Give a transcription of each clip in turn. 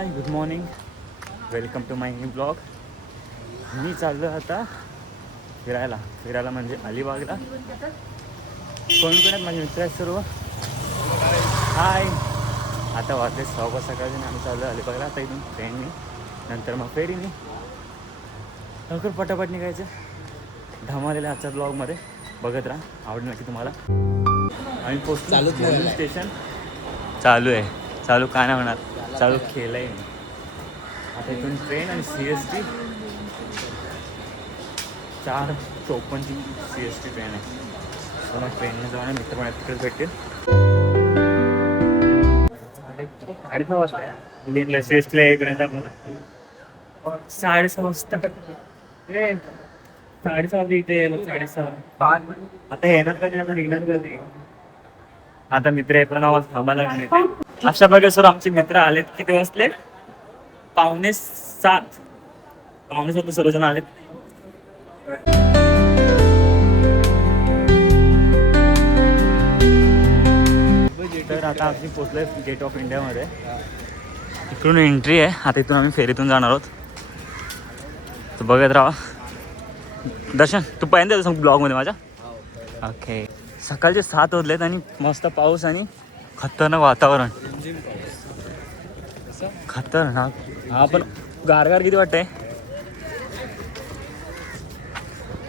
High good morning, welcome to my new blog. मी चाललो आता फिरायला म्हणजे अलिबागला. कोण आहेत माझे मित्र आहेत सर्व. हाय, आता वाजले 6 सकाळचे आणि आम्ही चाललो अलिबागला. आता इथून ट्रेनने, नंतर मग फेरीने. लवकर पटापट निघायचं. धमालेल्या आजच्या ब्लॉगमध्ये बघत राहा, आवडलं की तुम्हाला. आम्ही पोचलो स्टेशन. चालू आहे, चालू काय नाही होणार, चालू केलं आहे मी. आता इथून ट्रेन आणि CST 4:54 CST ट्रेन आहे. तर मग ट्रेनने जाऊन मित्र पण तिकडेच भेटतील. 6:30 वाजता CSTला इकडे 6:30 वाजता 6:30 इथे 6:30. आता येणार कधी, निघणार कधी. आता मित्र येताना आवाज थांबायला लागले. अशा प्रकारे सर आमचे मित्र आलेत. किती वाजले? 6:45. 6:45 सर्वजण आलेत. तर आता आम्ही पोचलोय गेट ऑफ इंडियामध्ये. इकडून एंट्री आहे. आता इथून आम्ही फेरीतून जाणार आहोत. तर बघत राहा. दर्शन तू पहिल्यांदा सांग ब्लॉगमध्ये माझ्या. ओके, सकाळचे 7 वाजलेत आणि मस्त पाऊस आणि खतरनाक वातावरण. खतरनाक. हा पण गारगार किती वाटतंय.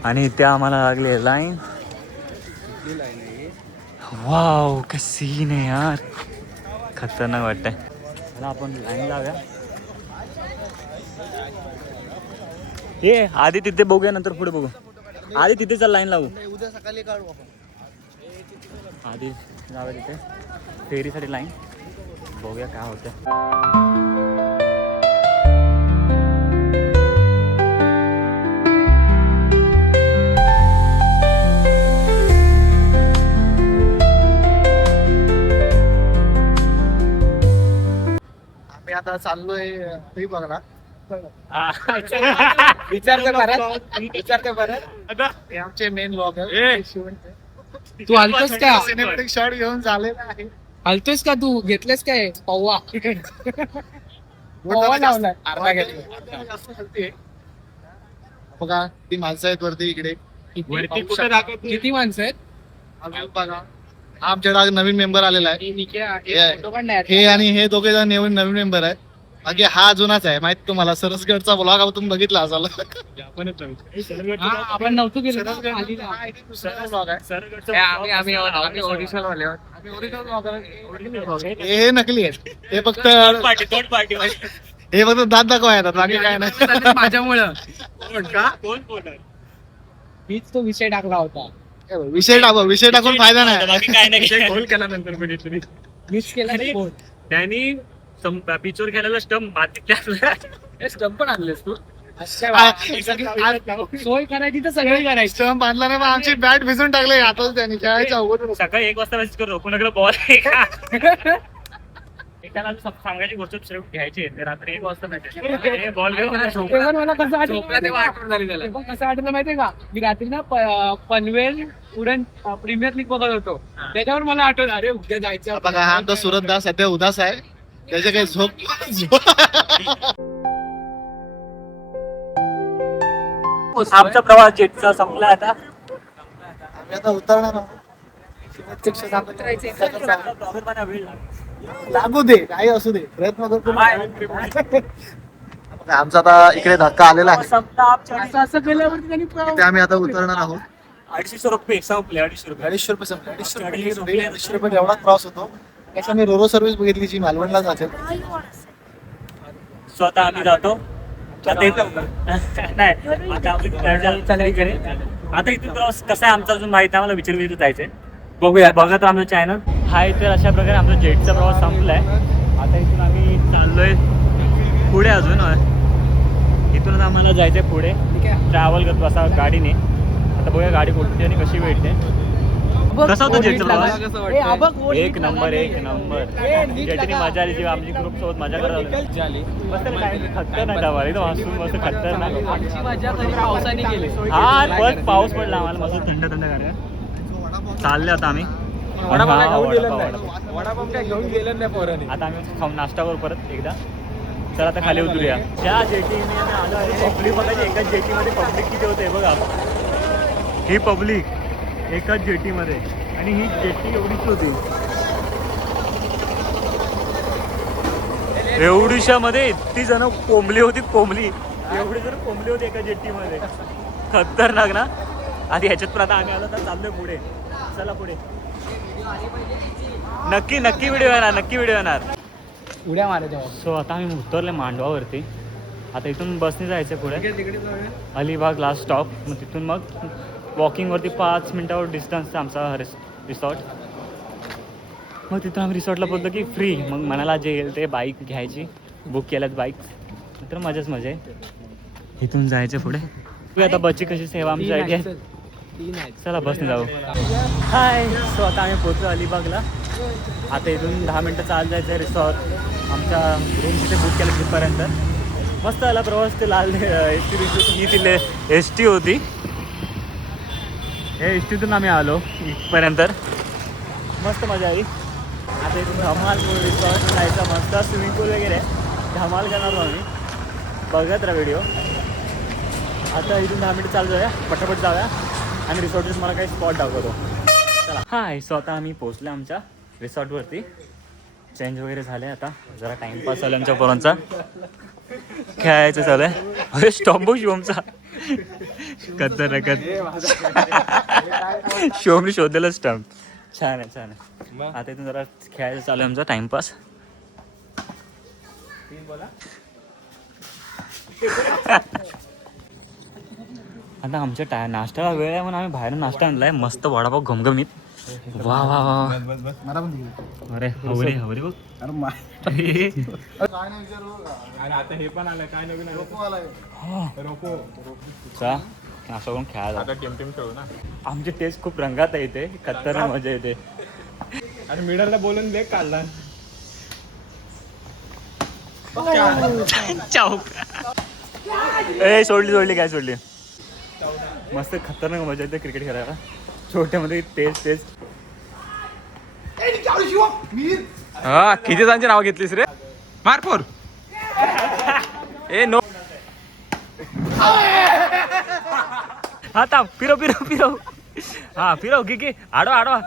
आणि इथे आम्हाला लागले लाईन. वाव, काय सीन आहे यार, खतरनाक वाटतंय. चला आपण लाईन लावूया. हे आधी तिथे बघूया, नंतर पुढे बघू. आधी तिथे चल लाईन लावू. उद्या सकाळी काढू आपण. आधी लावा तिथे फेरीसाठी लाईन. बघूया काय होतं. आम्ही आता चाललोय तुम्ही बघा. विचारते परत. हे आमचे मेन ब्लॉग आहे. तू हलतोस का? सिनेमॅटिक शॉट घेऊन झालेला आहे. हलतोस का? तू घेतलेस काय पव्वा? पव्वा लावलाय. अर्धा घेतला. बघा ती माणसं आहेत वरती इकडे. किती माणसं आहेत? अजून बघा आमच्याकडे नवीन मेंबर आलेला आहे. फोटो काढण्यात. हे आणि हे दोघे जण नवीन मेंबर आहेत. बाकी हा जुनाच आहे माहित तुम्हाला. सरसगडचा ब्लॉग तुम्ही बघितला असाल. आपण नव्हतो गेलो. हे नकली आहेत. हे फक्त दात दाखवा येतात, बाकी काय नाही. माझ्यामुळं मीच तो विषय टाकला होता. विषय टाकून फायदा नाही. मिस केला त्यांनी पिचवर खेळायला स्टंप स्टंप पण आणलेस तू. सोय करायची तर सगळी करायची. स्टंप आणला नाही, आमची बॅट भिजून टाकले हातात त्यांनी. खेळायच्या अवघड. सकाळी 1 वाजता मेसेज करू कोणाकडे बॉल आहे का. एकाला सांगायची गोष्ट घ्यायची रात्री 1 वाजता मेसेज बॉल घेऊन. मला कसं आठवलं माहितीये का? मी रात्री ना पनवेल उडन प्रीमियर लीग बघत होतो. त्याच्यावर मला आठवलं अरे उद्या जायचं. बघा हा तो सुरत दास सध्या उदास आहे. त्याचे काही झोप. आमचा प्रवास जेटचा संपला. आता आम्ही आता उतरणार आहोत. लागू दे काही असू दे, प्रयत्न करतो. आमचा आता इकडे धक्का आलेला आहे. असं केल्यावरती त्यांनी इथे आम्ही आता उतरणार आहोत. 250 रुपये संपले. 250 रुपये संपले. 250 रुपये एवढा क्रॉस होतो. त्याच्या मी रोरो सर्व्हिस बघितली जी मालवणला जाते. स्वतः आम्ही जातो. नाही आता इथून प्रवास कसा आहे आमचा अजून माहिती आहे. मला विचार जायचंय. बघूया, बघत आमचं चॅनल. हाय, तर अशा प्रकारे आमचा जेटचा प्रवास संपलाय. आता इथून आम्ही चाललोय पुढे. अजून इथूनच आम्हाला जायचंय पुढे. ट्रॅव्हल करतो असा गाडीने. आता बघूया गाडी कुठची आणि कशी भेटते. कसा होता जेटचा प्रवास? एक नंबर. जेटने मजा आली. आमची ग्रुप सोबत मजा करत खतरनाक डबा एकदम हसून मस्त खतरनाक. हा परत पाऊस पडला आम्हाला मस्त थंड गाड्या. चालले आता आम्ही. वडापाव काय घेऊन गेलं नाही पोरांनी. आता आम्ही खाऊन नाश्ता करू परत एकदा. चला आता खाली उतरूया. त्या जेटीने आम्ही आलो आहे. पब्लिक बघायची एकाच जेटीमध्ये पब्लिक किती होते बघा. ही पब्लिक एकाच जेटीमध्ये आणि ही जेटी एवढीच होती. एवढीशामध्ये इतकी जण कोंबली होती. कोंबली एवढी जण कोंबली होती एका जेटीमध्ये. खतरनाक ना. आधी ह्याच्यात पण आता आम्ही आलो तर चाललोय पुढे. चला पुढे. नक्की नक्की व्हिडिओ येणार. नक्की व्हिडिओ येणार. उड्या मारायच्या. सो आता आम्ही उतरले मांडवावरती. आता इथून बसने जायचं पुढे अलिबाग लास्ट स्टॉप. मग तिथून मग वॉकिंगवरती 5 मिनिटावर डिस्टन्स आमचा रिसॉर्ट. मग तिथून आम्ही रिसॉर्टला बोलतो की फ्री. मग मनाला जे येईल ते बाईक घ्यायची. बुक केल्यात बाईक तर मजाच मजा आहे. इथून जायचं पुढे. आता बसची कशी सेवा आमच्यासाठी आहे. चला बसने जाऊ. हाय. सो आता आम्ही पोहोचलो अलिबागला. आता इथून 10 मिनटं चालत जायचं आहे रिसॉर्ट. आमच्या रूम तिथे बुक केलं तिथपर्यंत. मस्त आला प्रवास. ते लाल एस टी ही तिथे एस टी होती. हे एस टीतून आम्ही आलो इथपर्यंत. मस्त मजा आली. आता इथून धमाल रिसॉर्ट जायचा. मस्त स्विमिंग पूल वगैरे धमाल करणार आम्ही. बघत राहा व्हिडिओ. आता इथून 10 मिनिटं चालू जाऊया. पटापट जाऊया आणि रिसॉर्टवर मला काही स्पॉट दाखवतो. चला. हाय. सो आता आम्ही पोहोचलो आमच्या रिसॉर्टवरती. चेंज वगैरे झाले. आता जरा टाइमपास झाला आमच्या पोरांचा. खेळायचं चालू आहे. अरे स्टॉम्बो शिवमचा कत्तर शिवमने शोधलेलं स्टंप. छान आहे छान आहे. आता इथून जरा खेळायचं चालू आहे आमचा टाइमपास. आता आमच्या नाश्त्याला वेळ आहे म्हणून आम्ही बाहेर नाश्ता आणलाय. मस्त वडापाव घमघमीत. वा वा वा. अरे हवरे हवरे बघ. आता हे पण आलं काय नवीन रोपो असं करून खेळायला. आता टेम खेळू ना. आमची टेस्ट खूप रंगात आहे इथे. खतरनाक मजा येते. आणि मिडलला बोलून लेग काढला. चौक. ए सोडली काय सोडली. मस्त खतरनाक मजा येते क्रिकेट खेळायला. छोट्यामध्ये टेस्ट. हा किती जणांची नाव घेतलीस रे. मारपूर ए नो. हा थांब. फिरव हा फिरव की आडवा.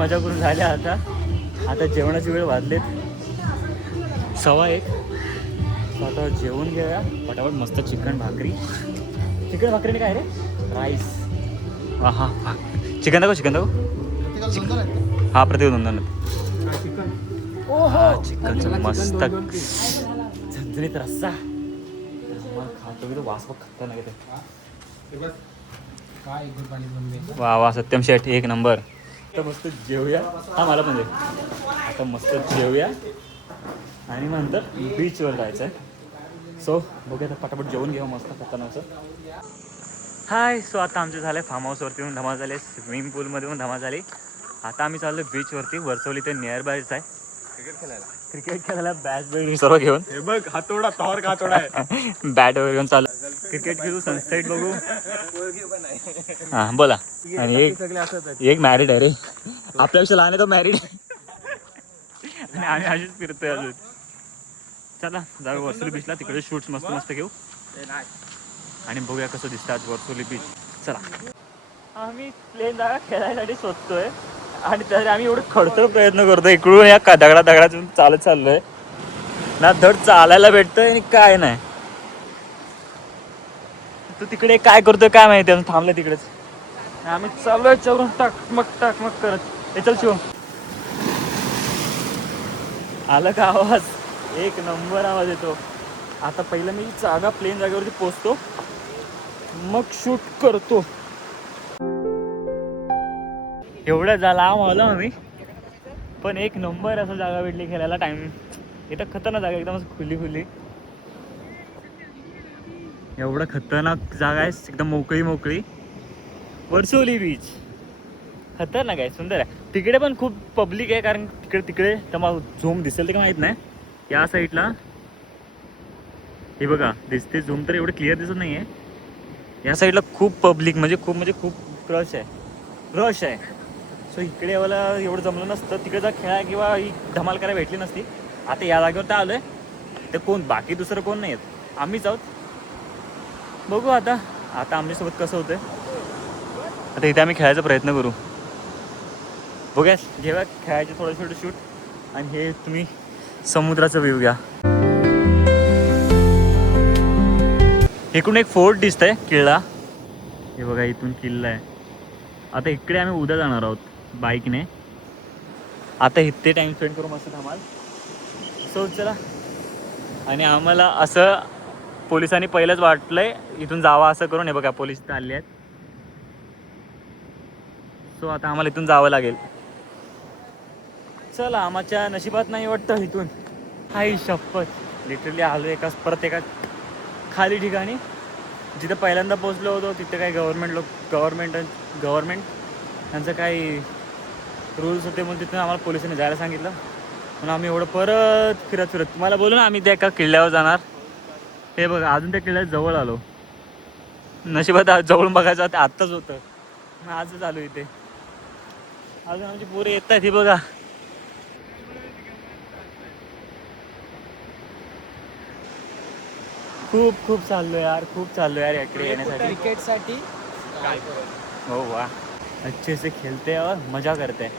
मजा करून झाल्या. आता जेवणाची वेळ वाजलेत 1:15. आता जेवण घेऊया पटापट. मस्त चिकन भाकरीने काय रे राईस. हा चिकन दाखव. हा प्रत्येक 2 चिकनचं मस्त झणझणीत रस्सा. खातो की तो वास बघ खतरनाक येते. वा सत्यम शेठ एक नंबर. आता मस्त जेवूया. हा मला पण दे. आता मस्त जेवूया आणि नंतर बीचवर जायचं आहे. सो बघूया आता पटापट जेवून घेऊ मस्त खतरनाकचं. हाय. सो आता आमचं झालं फार्म हाऊसवरती येऊन धमाल झाले. स्विमिंग पूलमध्ये पण धमाल झाली. आता आम्ही चाललो बीचवरती. वरसवली ते नियर बायच आहे. क्रिकेट खेळायला बॅट वगैरे सर्व घेऊन. हे बघ हातोडा पॉवर हातोडा आहे. बॅट वगैरे घेऊन चालू. क्रिकेट खेळू. सनसेट बघू. हां बोला. आणि एक मॅरिड आहे रे. आपल्यापेक्षा लहान आहे तो मॅरिड. आणि आम्ही अशीच फिरतोय अजून. चला जाऊ वर्सोली बीचला. तिकडे शूट्स मस्त घेऊ आणि बघूया कसं दिसतं आज वर्सोली बीच. चला. आम्ही प्लेन जागा खेळायसाठी शोधतोय आणि तरी आम्ही एवढं खडतर प्रयत्न करतोय. इकडून या दगडातून चालत चाललोय. ना धड चालायला भेटतंय आणि काय नाही. तू तिकडे काय करतोय काय माहिती, अजून थांबलं तिकडेच. आम्ही चाललोय चवरून टाकमक करत. हे चल शिव, आलं का आवाज? एक नंबर आवाज येतो. आता पहिलं मी जागा प्लेन जागेवरती पोचतो, मग शूट करतो. एवढं झाला आलो आम्ही, पण एक नंबर असं जागा भेटली खेळायला. टाइम इथं खतरनाक जागा, एकदम खुली एवढं खतरनाक जागा आहे, एकदम मोकळी. वर्सोली बीच खतरनाक आहे, सुंदर आहे. तिकडे पण खूप पब्लिक आहे, कारण तिकडे तुम्हाला झूम दिसेल ते का माहीत नाही. या साईडला हे बघा दिसते, झूम तर एवढं क्लिअर दिसत नाही आहे. या साईडला खूप पब्लिक म्हणजे खूप रश आहे. सो इकडे मला एवढं जमलं नसतं, तिकडे जा खेळा किंवा ही धमाल करायला भेटली नसती. आता या जागेवर तर आलोय, तर कोण बाकी दुसरं कोण नाही आहेत, आम्हीच आहोत. बघू आता आमच्यासोबत कसं होतंय. आता इथे आम्ही खेळायचा प्रयत्न करू. बघूया, घेऊया खेळायचे थोडे शूट. आणि हे तुम्ही समुद्राचा व्ह्यू घ्या. इकडून एक फोर्ट दिसतंय, किल्ला. हे बघा, इथून किल्ला आहे. आता इकडे आम्ही उद्या जाणार आहोत बाईकने. आता इथे टाइम स्पेंड करू मस्त धमाल. सो चला. आणि आम्हाला असं पोलिसांनी पहिलंच वाटलंय इथून जावा असं करून. हे बघा पोलीस इथं आले आहेत. सो आता आम्हाला इथून जावं लागेल. चला, आमच्या नशिबात नाही वाटतं इथून. हाय शपथ, लिटरली आलो एका खाली ठिकाणी, जिथं पहिल्यांदा पोहोचलो होतो. तिथे काही गव्हर्नमेंट यांचं काही रूल्स होते, म्हणून तिथून आम्हाला पोलिसांनी जायला सांगितलं. म्हणून आम्ही एवढं परत फिरत तुम्हाला बोलू ना, आम्ही त्या एका किल्ल्यावर जाणार. हे बघा, अजून त्या किल्ल्यात जवळ आलो. नशिबात जवळून बघायचं ते आत्ताच होतं, मग आजच आलो इथे. अजून आमची पोरे येत आहेत, ही बघा. खूप चाललो यार, इकडे येण्यासाठी. क्रिकेटसाठी हो वाह, अच्छे से खेलते हैं और मज़ा करते हैं.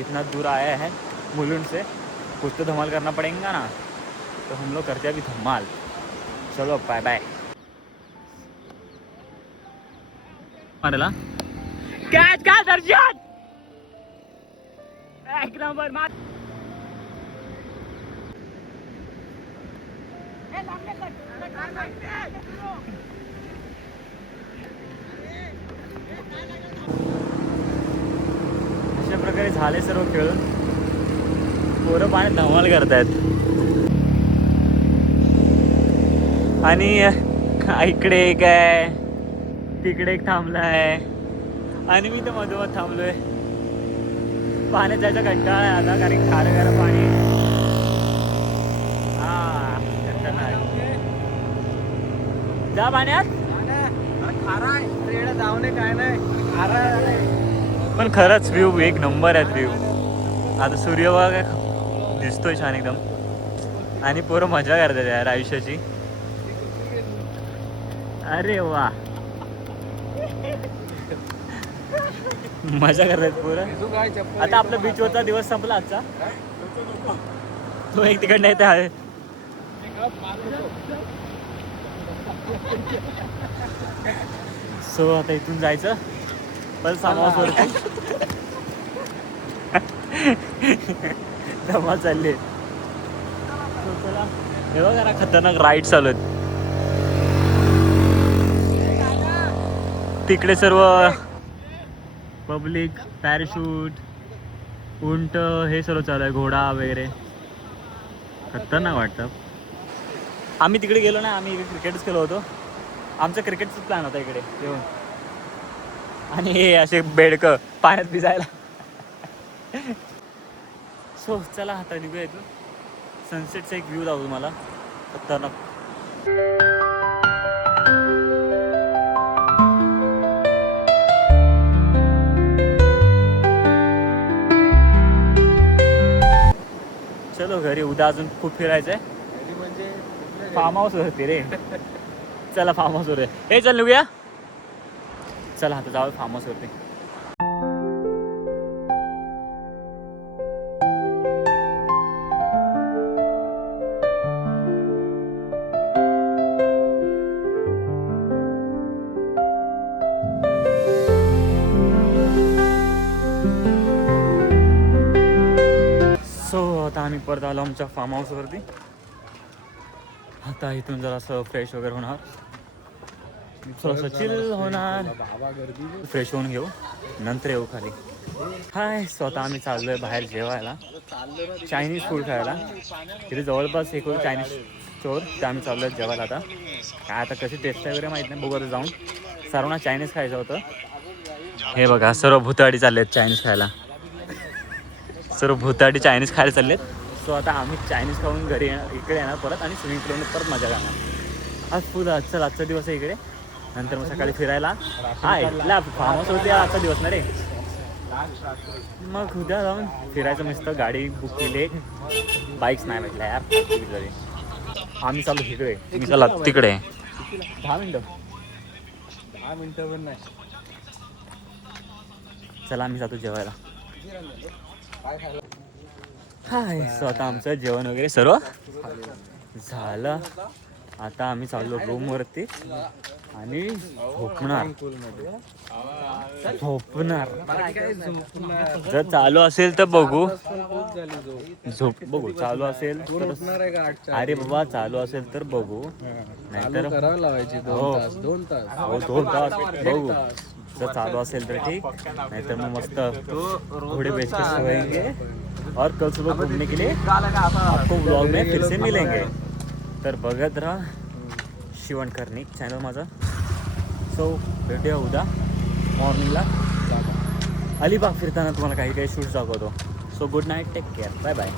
इतना दूर आया है मुलुंड से, कुछ तो धमाल करना पड़ेगा ना, तो हम लोग करते हैं अभी धमाल. चलो बाय बाय. मारेला कॅच का दर्शन, एक नंबर मार. अशा प्रकारे झाले सर्व खेळून. पोरं पाण्यात धमाल करतायत. आणि इकडे एक आहे, तिकडे एक थांबला आहे, आणि मी तर मधोमध थांबलोय. पाण्यात जायचा कंटाळा आहे आता, कारण खारं पाणी. जा पाण्यात. जाऊ नये काय नाही, पण खरंच व्ह्यू एक नंबर आहे व्ह्यू. आता सूर्य बघा दिसतोय छान एकदम. आणि पोरं मजा करतात यार आयुष्याची. अरे वा, मजा करतात पोरं. आता आपला बीचवरचा दिवस संपला आजचा. तो एक तिकडनं येते आहे. सो आता इथून जायचं पण फार्म वरती. धमाल चालली. चला, हे बघा ना, खतरनाक राईड चालू आहेत तिकडे. सर्व पब्लिक, पॅराशूट, उंट हे सर्व चालू आहे, घोडा वगैरे. खतरनाक वाटतं. आम्ही तिकडे गेलो ना, आम्ही क्रिकेटच केलो होतो. आमचा क्रिकेटचाच प्लॅन होता इकडे येऊन. आणि हे असे बेडकं पाण्यात भिजायला. सो चला, आता निघूया इथून. सनसेटचा एक व्ह्यू दाखवू तुम्हाला, खतरनाक. चलो घरी, उद्या अजून खूप फिरायचं आहे. फार्म हाऊस होते रे. चला फार्म हाऊस वर. हे चल निघूया. चला आता जाऊ फार्म हाऊस वरती. परत आलो आमच्या फार्म हाऊसवरती. आता इथून जरा असं फ्रेश वगैरे होणार, थोडंसं चिल होणार, फ्रेश होऊन घेऊ, नंतर येऊ खाली. हाय, स्वतः आम्ही चाललोय बाहेर जेवायला, चायनीज फूड खायला. तिथे जवळपास एक चायनीज स्टोर, ते आम्ही चाललोय जेवायला. आता काय आता कशी टेस्ट वगैरे माहीत नाही, बघू आता जाऊन. सर्वांना चायनीज खायचं होतं. हे बघा, सर्व भुताडी चाललेत चायनीज खायला, सर्व भुताडी चायनीज खायला चाललेत. सो आता आम्ही चायनीज खाऊन घरी इकडे येणार परत, आणि स्विमिंग पूलमध्ये परत मजा करणार. आज फुल आजचा दिवस आहे इकडे, नंतर मग सकाळी फिरायला. हाय, फार्म हाऊसवरती आजचा दिवस ना रे. मग उद्या जाऊन फिरायचं मस्त. गाडी बुक केली, बाईक्स नाही भेटल्या यार. आम्ही चालू इकडे, मी चला तिकडे. 10 मिनटं पण नाही. चला आम्ही जातो जेवायला. हाय, स्वतः आमचं जेवण वगैरे सर्व झालं. आता आम्ही चाललो रूमवरती आणि झोपणार. जर चालू असेल तर बघू, बघू चालू असेल तर. अरे बाबा, चालू असेल तर बघू, नाहीतर 2 तास बघू. जर चालू असेल तर ठीक, नाहीतर मग मस्त थोड़े बेच के सोएंगे और कल सुबह घूमने के लिए आपको ब्लॉग में फिर से मिलेंगे. तर बघत राहा शिवण कर्णिक चॅनल माझा. सो भेटूया उद्या मॉर्निंगला. अलिबाग फिरताना तुम्हाला काही शूट्स दाखवतो. So good night, take care, bye bye.